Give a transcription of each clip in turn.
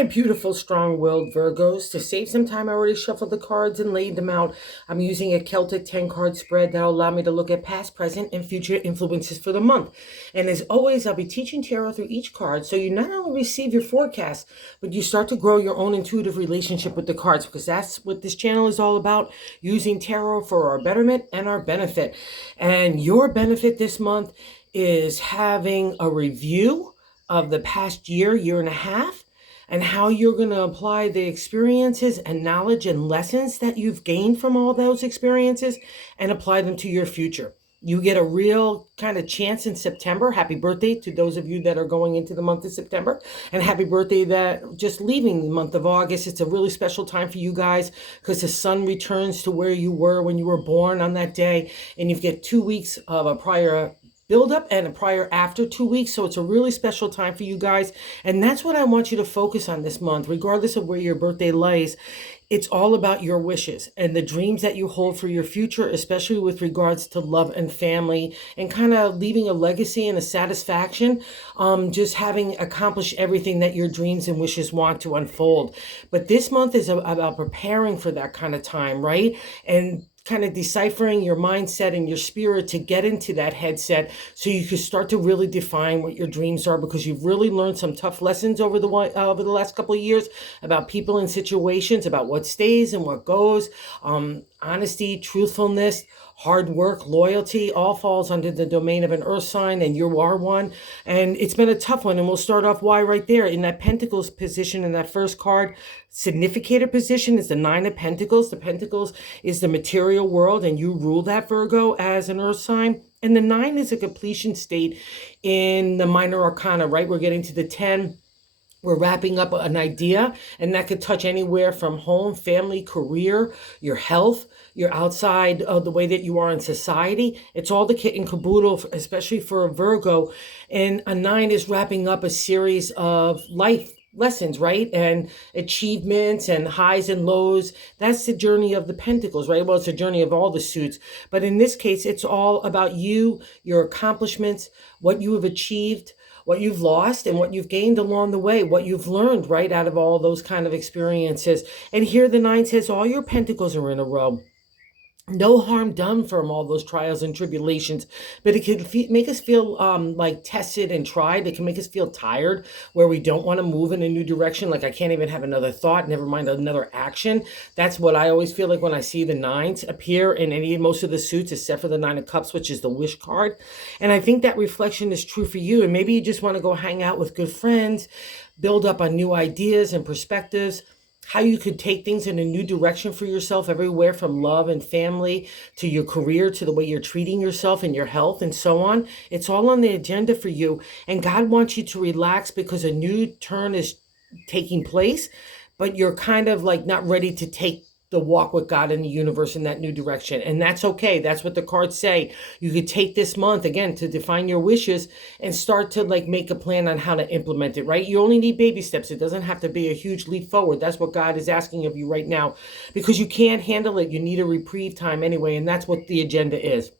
my beautiful, strong-willed Virgos. To save some time, I already shuffled the cards and laid them out. I'm using a Celtic 10-card spread that'll allow me to look at past, present, and future influences for the month. And as always, I'll be teaching tarot through each card, so you not only receive your forecast, but you start to grow your own intuitive relationship with the cards, because that's what this channel is all about, using tarot for our betterment and our benefit. And your benefit this month is having a review of the past year and a half, and how you're going to apply the experiences and knowledge and lessons that you've gained from all those experiences and apply them to your future. You get a real kind of chance in September. Happy birthday to those of you that are going into the month of September, and happy birthday that just leaving the month of August. It's a really special time for you guys because the sun returns to where you were when you were born on that day, and you get 2 weeks of a prior build up and a prior after 2 weeks. So it's a really special time for you guys. And that's what I want you to focus on this month, regardless of where your birthday lies. It's all about your wishes and the dreams that you hold for your future, especially with regards to love and family, and kind of leaving a legacy and a satisfaction, just having accomplished everything that your dreams and wishes want to unfold. But this month is about preparing for that kind of time, right? And kind of deciphering your mindset and your spirit to get into that headset so you can start to really define what your dreams are, because you've really learned some tough lessons over the last couple of years about people and situations, about what stays and what goes. Honesty, truthfulness, hard work, loyalty, all falls under the domain of an earth sign, and you are one. And it's been a tough one, and we'll start off why right there. In that Pentacles position, in that first card, significator position, is the Nine of Pentacles. The Pentacles is the material world, and you rule that, Virgo, as an earth sign. And the 9 is a completion state in the minor arcana, right? We're getting to the 10. We're wrapping up an idea, and that could touch anywhere from home, family, career, your health, your outside of the way that you are in society. It's all the kit and caboodle, especially for a Virgo. And a 9 is wrapping up a series of life lessons, right? And achievements and highs and lows. That's the journey of the Pentacles, right? Well, it's a journey of all the suits. But in this case, it's all about you, your accomplishments, what you have achieved, what you've lost, and what you've gained along the way, what you've learned, right, out of all those kind of experiences. And here the 9 says all your pentacles are in a row. No harm done from all those trials and tribulations, but it can make us feel like tested and tried. It can make us feel tired, where we don't want to move in a new direction. Like, I can't even have another thought, never mind another action. That's what I always feel like when I see the 9s appear in most of the suits, except for the 9 of Cups, which is the wish card. And I think that reflection is true for you. And maybe you just want to go hang out with good friends, build up on new ideas and perspectives, how you could take things in a new direction for yourself, everywhere from love and family to your career to the way you're treating yourself and your health and so on. It's all on the agenda for you. And God wants you to relax because a new turn is taking place, but you're kind of like not ready to take the walk with God in the universe in that new direction. And that's okay. That's what the cards say. You could take this month, again, to define your wishes and start to like make a plan on how to implement it, right? You only need baby steps. It doesn't have to be a huge leap forward. That's what God is asking of you right now, because you can't handle it. You need a reprieve time anyway. And that's what the agenda is.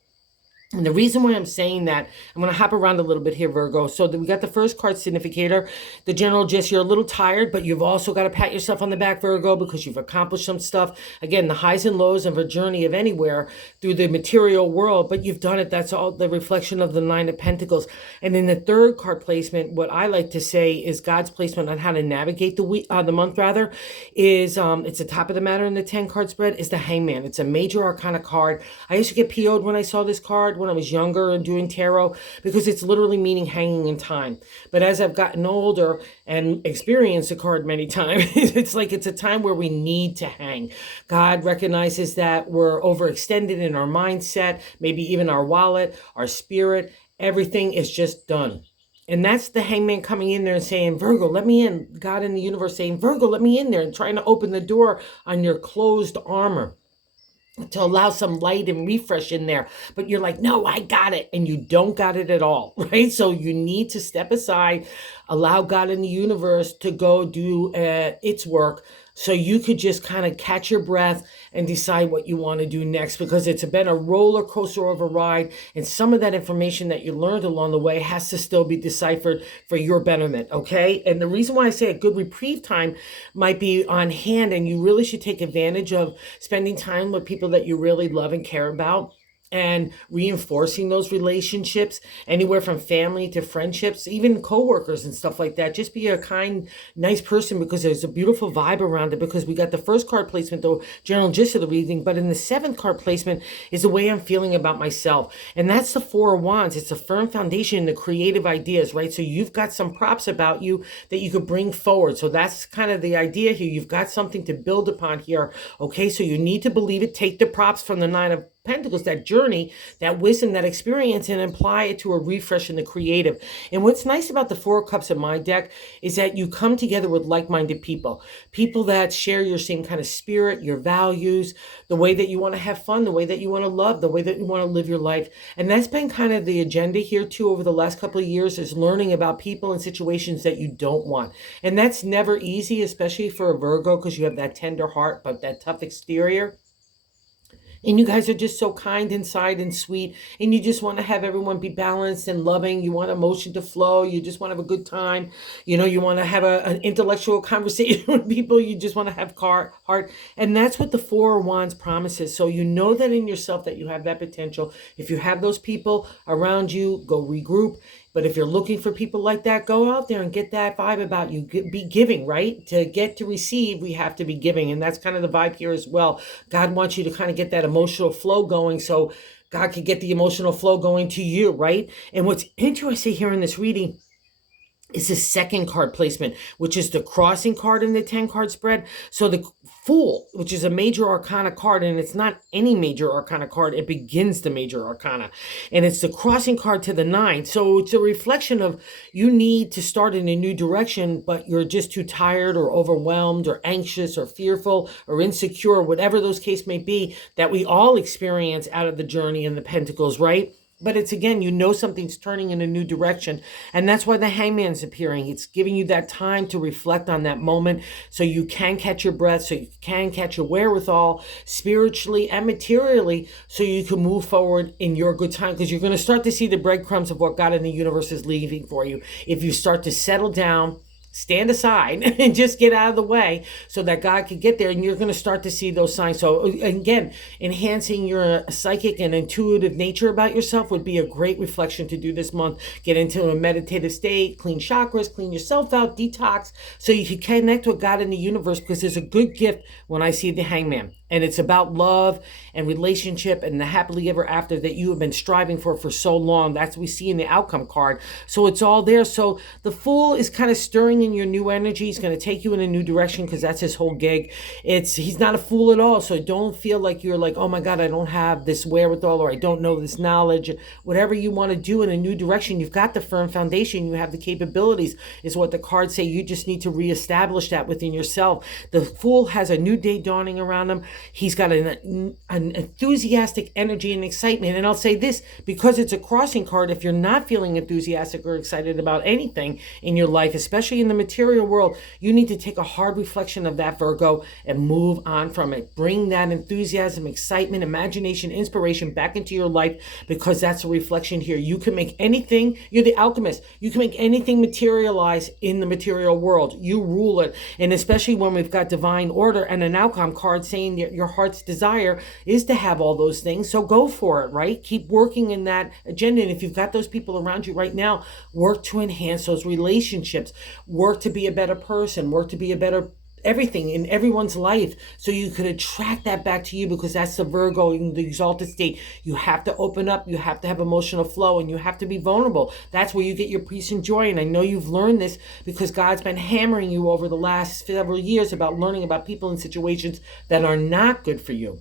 And the reason why I'm saying that, I'm going to hop around a little bit here, Virgo. So we got the first card, significator, the general gist. You're a little tired, but you've also got to pat yourself on the back, Virgo, because you've accomplished some stuff. Again, the highs and lows of a journey of anywhere through the material world, but you've done it. That's all the reflection of the 9 of Pentacles. And in the third card placement, what I like to say is God's placement on how to navigate the month, rather, is it's the top of the matter in the 10 card spread, is the Hangman. It's a major arcana card. I used to get PO'd when I saw this card when I was younger and doing tarot, because it's literally meaning hanging in time. But as I've gotten older and experienced the card many times, it's like it's a time where we need to hang. God recognizes that we're overextended in our mindset, maybe even our wallet, our spirit. Everything is just done. And that's the Hangman coming in there and saying, Virgo, let me in. God in the universe saying, Virgo, let me in there, and trying to open the door on your closed armor to allow some light and refresh in there. But you're like, no, I got it. And you don't got it at all, right? So you need to step aside, Allow God in the universe to go do its work, so you could just kind of catch your breath and decide what you want to do next, because it's been a roller coaster of a ride, and some of that information that you learned along the way has to still be deciphered for your betterment, okay? And the reason why I say a good reprieve time might be on hand, and you really should take advantage of spending time with people that you really love and care about, and reinforcing those relationships, anywhere from family to friendships, even coworkers and stuff like that. Just be a kind, nice person, because there's a beautiful vibe around it. Because we got the first card placement, the general gist of the reading, but in the seventh card placement is the way I'm feeling about myself. And that's the Four of Wands. It's a firm foundation in the creative ideas, right? So you've got some props about you that you could bring forward. So that's kind of the idea here. You've got something to build upon here, okay? So you need to believe it. Take the props from the Nine of Pentacles, that journey, that wisdom, that experience, and apply it to a refresh in the creative. And what's nice about the Four of Cups in my deck is that you come together with like-minded people, people that share your same kind of spirit, your values, the way that you want to have fun, the way that you want to love, the way that you want to live your life. And that's been kind of the agenda here too over the last couple of years, is learning about people and situations that you don't want. And that's never easy, especially for a Virgo, because you have that tender heart but that tough exterior. And you guys are just so kind inside and sweet. And you just want to have everyone be balanced and loving. You want emotion to flow. You just want to have a good time. You know, you want to have an intellectual conversation with people. You just want to have heart. And that's what the Four of Wands promises. So you know that in yourself that you have that potential. If you have those people around you, go regroup. But if you're looking for people like that, go out there and get that vibe about you. Be giving, right? To get to receive, we have to be giving. And that's kind of the vibe here as well. God wants you to kind of get that emotional flow going, so God can get the emotional flow going to you, right? And what's interesting here in this reading is the second card placement, which is the crossing card in the 10-card spread. So the Fool, which is a major arcana card, and it's not any major arcana card, it begins the major arcana. And it's the crossing card to the 9. So it's a reflection of you need to start in a new direction, but you're just too tired or overwhelmed or anxious or fearful or insecure, whatever those case may be, that we all experience out of the journey in the Pentacles, right? But it's, again, you know something's turning in a new direction. And that's why the Hangman's appearing. It's giving you that time to reflect on that moment, so you can catch your breath, so you can catch your wherewithal spiritually and materially, so you can move forward in your good time. Because you're going to start to see the breadcrumbs of what God in the universe is leaving for you. If you start to settle down, stand aside and just get out of the way so that God can get there, and you're going to start to see those signs. So again, enhancing your psychic and intuitive nature about yourself would be a great reflection to do this month. Get into a meditative state, clean chakras, clean yourself out, detox, so you can connect with God in the universe, because there's a good gift when I see the Hangman. And it's about love and relationship and the happily ever after that you have been striving for so long. That's what we see in the outcome card. So it's all there. So the Fool is kind of stirring in your new energy. He's going to take you in a new direction, because that's his whole gig. He's not a fool at all. So don't feel like you're like, oh my God, I don't have this wherewithal, or I don't know this knowledge. Whatever you want to do in a new direction, you've got the firm foundation. You have the capabilities, is what the cards say. You just need to reestablish that within yourself. The Fool has a new day dawning around him. He's got an enthusiastic energy and excitement. And I'll say this, because it's a crossing card, if you're not feeling enthusiastic or excited about anything in your life, especially in the material world, you need to take a hard reflection of that, Virgo, and move on from it. Bring that enthusiasm, excitement, imagination, inspiration back into your life, because that's a reflection here. You can make anything, you're the alchemist. You can make anything materialize in the material world. You rule it. And especially when we've got divine order and an outcome card saying that your heart's desire is to have all those things. So go for it, right? Keep working in that agenda. And if you've got those people around you right now, work to enhance those relationships. Work to be a better person. Work to be a better everything in everyone's life, so you could attract that back to you, because that's the Virgo in the exalted state. You have to open up, you have to have emotional flow, and you have to be vulnerable. That's where you get your peace and joy. And I know you've learned this, because God's been hammering you over the last several years about learning about people and situations that are not good for you.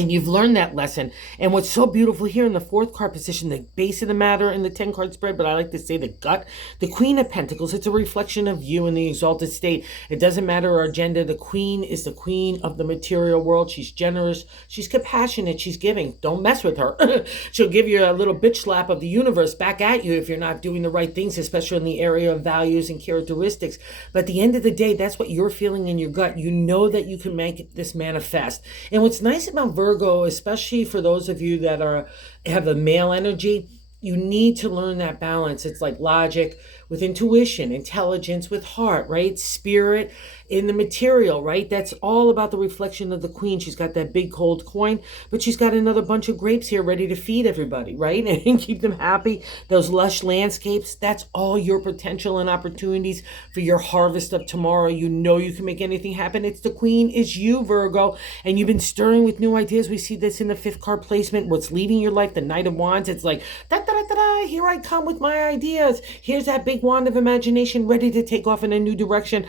And you've learned that lesson. And what's so beautiful here in the fourth card position, the base of the matter in the 10 card spread, but I like to say the gut, the Queen of Pentacles, it's a reflection of you in the exalted state. It doesn't matter our gender. The Queen is the queen of the material world. She's generous. She's compassionate. She's giving. Don't mess with her. She'll give you a little bitch slap of the universe back at you if you're not doing the right things, especially in the area of values and characteristics. But at the end of the day, that's what you're feeling in your gut. You know that you can make this manifest. And what's nice about Virgo, especially for those of you that have a male energy, you need to learn that balance. It's like logic with intuition, intelligence with heart, right? Spirit in the material, right? That's all about the reflection of the queen. She's got that big cold coin, but she's got another bunch of grapes here ready to feed everybody, right? And keep them happy. Those lush landscapes, that's all your potential and opportunities for your harvest of tomorrow. You know you can make anything happen. It's the queen is you, Virgo, and you've been stirring with new ideas. We see this in the fifth card placement. What's leaving your life, the Knight of Wands. It's like, da-da-da-da-da, here I come with my ideas. Here's that big wand of imagination ready to take off in a new direction.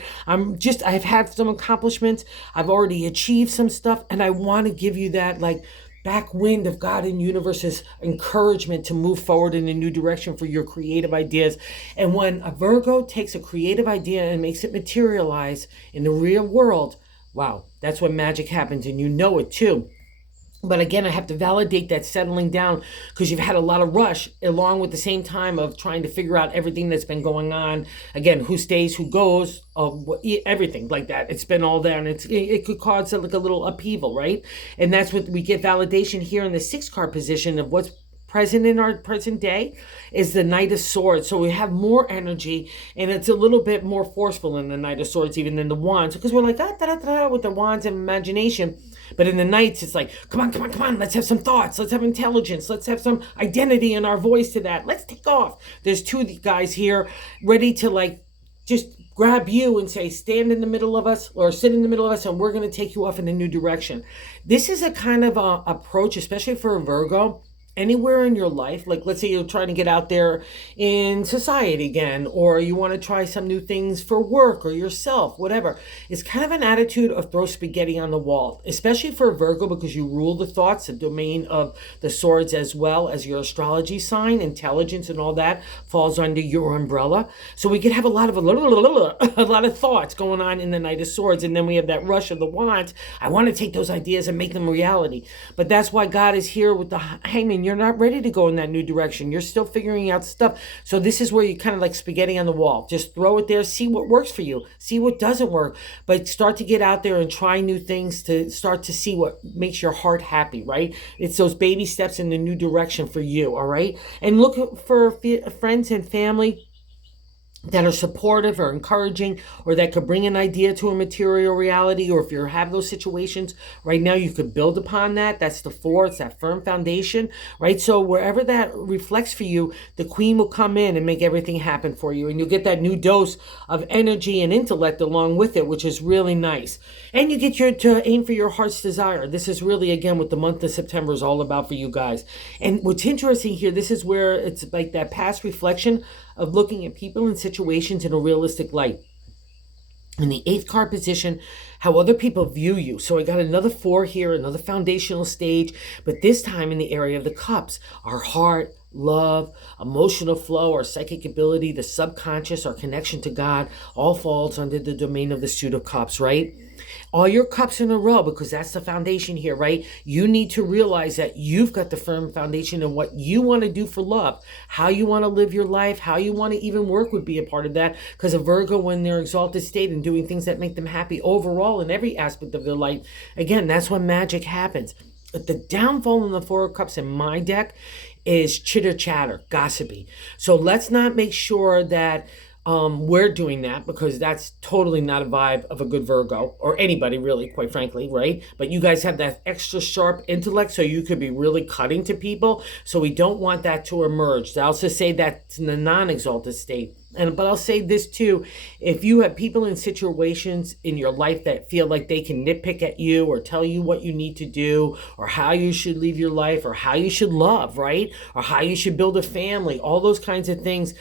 I've had some accomplishments. I've already achieved some stuff, and I want to give you that like back wind of God and universe's encouragement to move forward in a new direction for your creative ideas. And when a Virgo takes a creative idea and makes it materialize in the real world, wow, that's when magic happens, and you know it too. But again, I have to validate that settling down because you've had a lot of rush along with the same time of trying to figure out everything that's been going on. Again, who stays, who goes, everything like that. It's been all there, and it could cause like a little upheaval, right? And that's what we get validation here in the sixth card position of what's present in our present day is the Knight of Swords. So we have more energy, and it's a little bit more forceful in the Knight of Swords even than the Wands, because we're like with the Wands and imagination. But in the Knights, it's like, come on, let's have some thoughts, let's have intelligence, let's have some identity in our voice to that. Let's take off. There's two guys here ready to like just grab you and say, stand in the middle of us or sit in the middle of us, and we're going to take you off in a new direction. This is a kind of approach, especially for a Virgo, anywhere in your life. Like, let's say you're trying to get out there in society again, or you want to try some new things for work or yourself, whatever. It's kind of an attitude of throw spaghetti on the wall, especially for Virgo, because you rule the thoughts, the domain of the swords, as well as your astrology sign, intelligence and all that falls under your umbrella. So we could have a lot of thoughts going on in the Knight of Swords, and then we have that rush of the Wands. I want to take those ideas and make them reality. But that's why God is here with the Hangman. You're not ready to go in that new direction. You're still figuring out stuff. So this is where you kind of like spaghetti on the wall. Just throw it there, see what works for you, see what doesn't work, but start to get out there and try new things to start to see what makes your heart happy, right? It's those baby steps in the new direction for you, all right? And look for friends and family that are supportive or encouraging, or that could bring an idea to a material reality. Or if you have those situations right now, you could build upon that. That's the four. It's that firm foundation, right? So wherever that reflects for you, the queen will come in and make everything happen for you, and you'll get that new dose of energy and intellect along with it, which is really nice. And you get to aim for your heart's desire. This is really, again, what the month of September is all about for you guys. And what's interesting here, this is where it's like that past reflection of looking at people and situations in a realistic light. In the eighth card position, how other people view you. So I got another four here, another foundational stage, but this time in the area of the cups. Our heart, love, emotional flow, our psychic ability, the subconscious, our connection to God, all falls under the domain of the suit of cups, right? All your cups in a row, because that's the foundation here, right? You need to realize that you've got the firm foundation and what you want to do for love, how you want to live your life, how you want to even work would be a part of that. Because a Virgo, when they're exalted state and doing things that make them happy overall in every aspect of their life, again, that's when magic happens. But the downfall in the Four of Cups in my deck is chitter chatter, gossipy. So let's not make sure that we're doing that, because that's totally not a vibe of a good Virgo, or anybody really, quite frankly, right? But you guys have that extra sharp intellect, so you could be really cutting to people. So we don't want that to emerge. I'll just say that's in the non-exalted state. But I'll say this too, if you have people in situations in your life that feel like they can nitpick at you or tell you what you need to do, or how you should live your life, or how you should love, right? Or how you should build a family, all those kinds of things,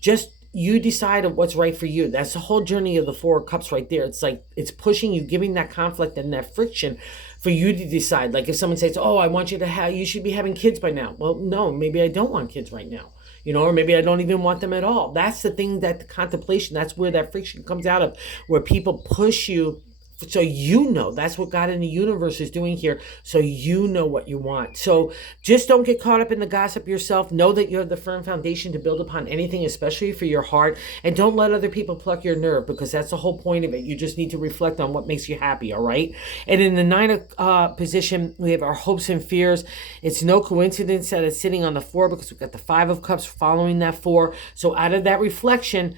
just you decide what's right for you. That's the whole journey of the Four of Cups right there. It's like it's pushing you, giving that conflict and that friction for you to decide. Like if someone says, oh, I want you to have, you should be having kids by now. Well, no, maybe I don't want kids right now. Or maybe I don't even want them at all. That's the thing, that the contemplation, that's where that friction comes out of, where people push you. So that's what God in the universe is doing here. So what you want. So just don't get caught up in the gossip yourself. Know that you have the firm foundation to build upon anything, especially for your heart. And don't let other people pluck your nerve, because that's the whole point of it. You just need to reflect on what makes you happy, all right? And in the 9 position, we have our hopes and fears. It's no coincidence that it's sitting on the 4, because we've got the 5 of Cups following that 4. So out of that reflection,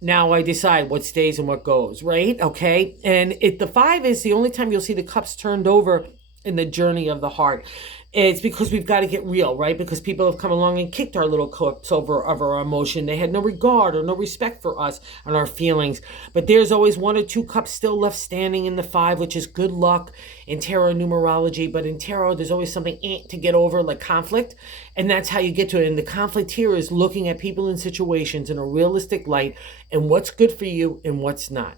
now I decide what stays and what goes, right? Okay. And the 5 is the only time you'll see the cups turned over in the journey of the heart. It's because we've got to get real, right? Because people have come along and kicked our little cups over of our emotion. They had no regard or no respect for us and our feelings. But there's always 1 or 2 cups still left standing in the 5, which is good luck in tarot numerology. But in tarot, there's always something to get over, like conflict. And that's how you get to it. And the conflict here is looking at people and situations in a realistic light and what's good for you and what's not.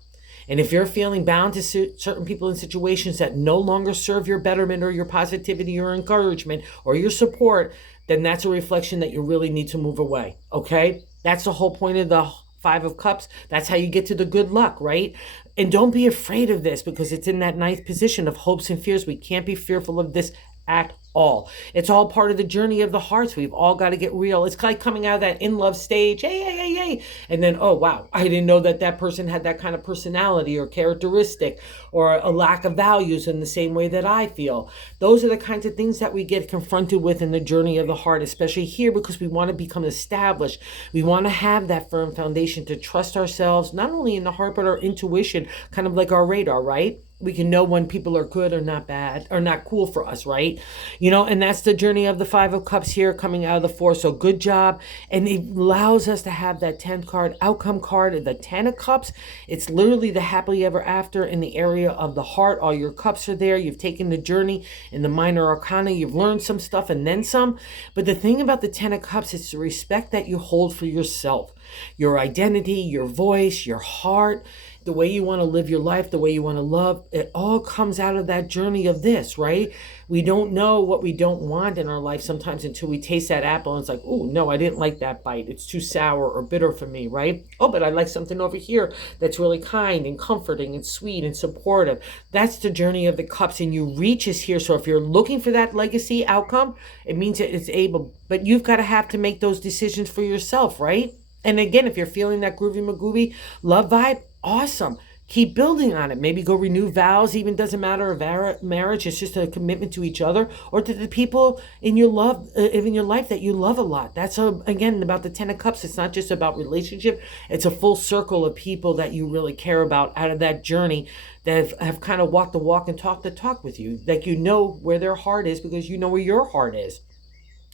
And if you're feeling bound to certain people and situations that no longer serve your betterment or your positivity or encouragement or your support, then that's a reflection that you really need to move away, okay? That's the whole point of the 5 of Cups. That's how you get to the good luck, right? And don't be afraid of this, because it's in that 9th position of hopes and fears. We can't be fearful of this at all. It's all part of the journey of the hearts. We've all got to get real. It's like coming out of that in love stage, hey. And then, oh, wow, I didn't know that person had that kind of personality or characteristic or a lack of values in the same way that I feel. Those are the kinds of things that we get confronted with in the journey of the heart, especially here, because we want to become established. We want to have that firm foundation to trust ourselves, not only in the heart, but our intuition, kind of like our radar, right? We can know when people are good or not bad or not cool for us, right? And that's the journey of the 5 of Cups here coming out of the 4. So good job. And it allows us to have that 10th card, outcome card, the 10 of Cups. It's literally the happily ever after in the area of the heart. All your cups are there. You've taken the journey in the minor arcana. You've learned some stuff and then some. But the thing about the 10 of Cups is the respect that you hold for yourself, your identity, your voice, your heart, the way you want to live your life, the way you want to love. It all comes out of that journey of this, right? We don't know what we don't want in our life sometimes until we taste that apple and it's like, oh, no, I didn't like that bite. It's too sour or bitter for me, right? Oh, but I like something over here that's really kind and comforting and sweet and supportive. That's the journey of the cups, and you reach us here. So if you're looking for that legacy outcome, it means that it's able, but you've got to have to make those decisions for yourself, right? And again, if you're feeling that groovy magooby love vibe, awesome. Keep building on it. Maybe go renew vows. Even doesn't matter if marriage. It's just a commitment to each other or to the people in your life that you love a lot. That's again about the 10 of Cups. It's not just about relationship. It's a full circle of people that you really care about out of that journey, that have kind of walked the walk and talked the talk with you. Like you know where their heart is because you know where your heart is.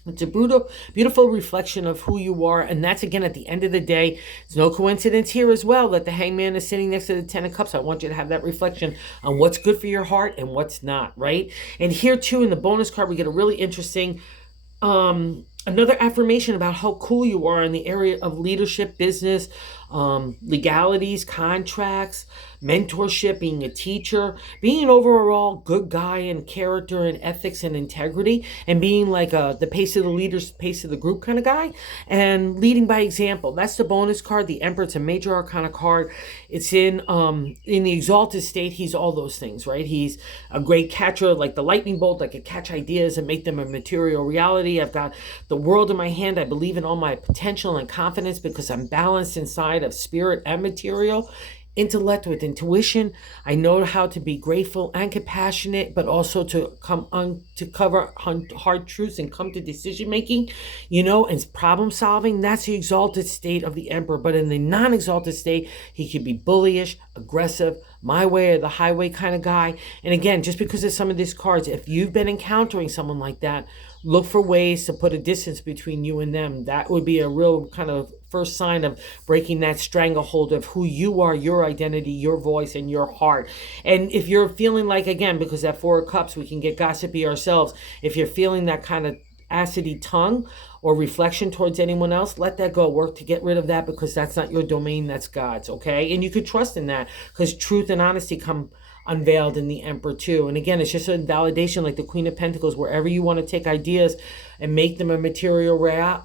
It's a beautiful reflection of who you are. And that's, again, at the end of the day, it's no coincidence here as well that the Hangman is sitting next to the 10 of Cups. I want you to have that reflection on what's good for your heart and what's not, right? And here, too, in the bonus card, we get a really interesting another affirmation about how cool you are in the area of leadership, business, legalities, contracts, mentorship, being a teacher, being an overall good guy in character and ethics and integrity, and being like the pace of the leaders, pace of the group kind of guy, and leading by example. That's the bonus card, the Emperor. It's a major arcana card. It's in the exalted state. He's all those things, right? He's a great catcher, like the lightning bolt. I could catch ideas and make them a material reality. I've got the world in my hand. I believe in all my potential and confidence because I'm balanced inside of spirit and material. Intellect with intuition. I know how to be grateful and compassionate, but also to cover hard truths and come to decision making, and problem solving. That's the exalted state of the Emperor. But in the non-exalted state, he could be bullish, aggressive, my way or the highway kind of guy. And again, just because of some of these cards, if you've been encountering someone like that, look for ways to put a distance between you and them. That would be a real kind of first sign of breaking that stranglehold of who you are, your identity, your voice, and your heart. And if you're feeling like, again, because that 4 of Cups, we can get gossipy ourselves. If you're feeling that kind of acidy tongue or reflection towards anyone else, let that go. Work to get rid of that, because that's not your domain, that's God's, okay? And you could trust in that, because truth and honesty come unveiled in the Emperor too. And again, it's just a validation, like the Queen of Pentacles. Wherever you want to take ideas and make them a material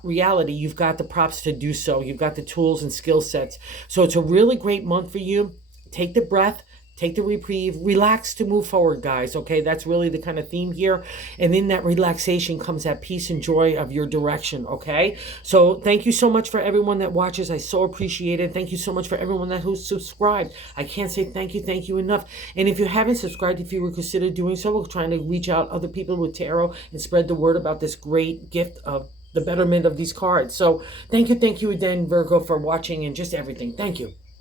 reality, you've got the props to do so. You've got the tools and skill sets. So it's a really great month for you. Take the breath. Take the reprieve, relax to move forward, guys, okay? That's really the kind of theme here. And in that relaxation comes that peace and joy of your direction, okay? So thank you so much for everyone that watches. I so appreciate it. Thank you so much for everyone who's subscribed. I can't say thank you enough. And if you haven't subscribed, if you would consider doing so, we're trying to reach out other people with tarot and spread the word about this great gift of the betterment of these cards. So thank you again, Virgo, for watching and just everything. Thank you.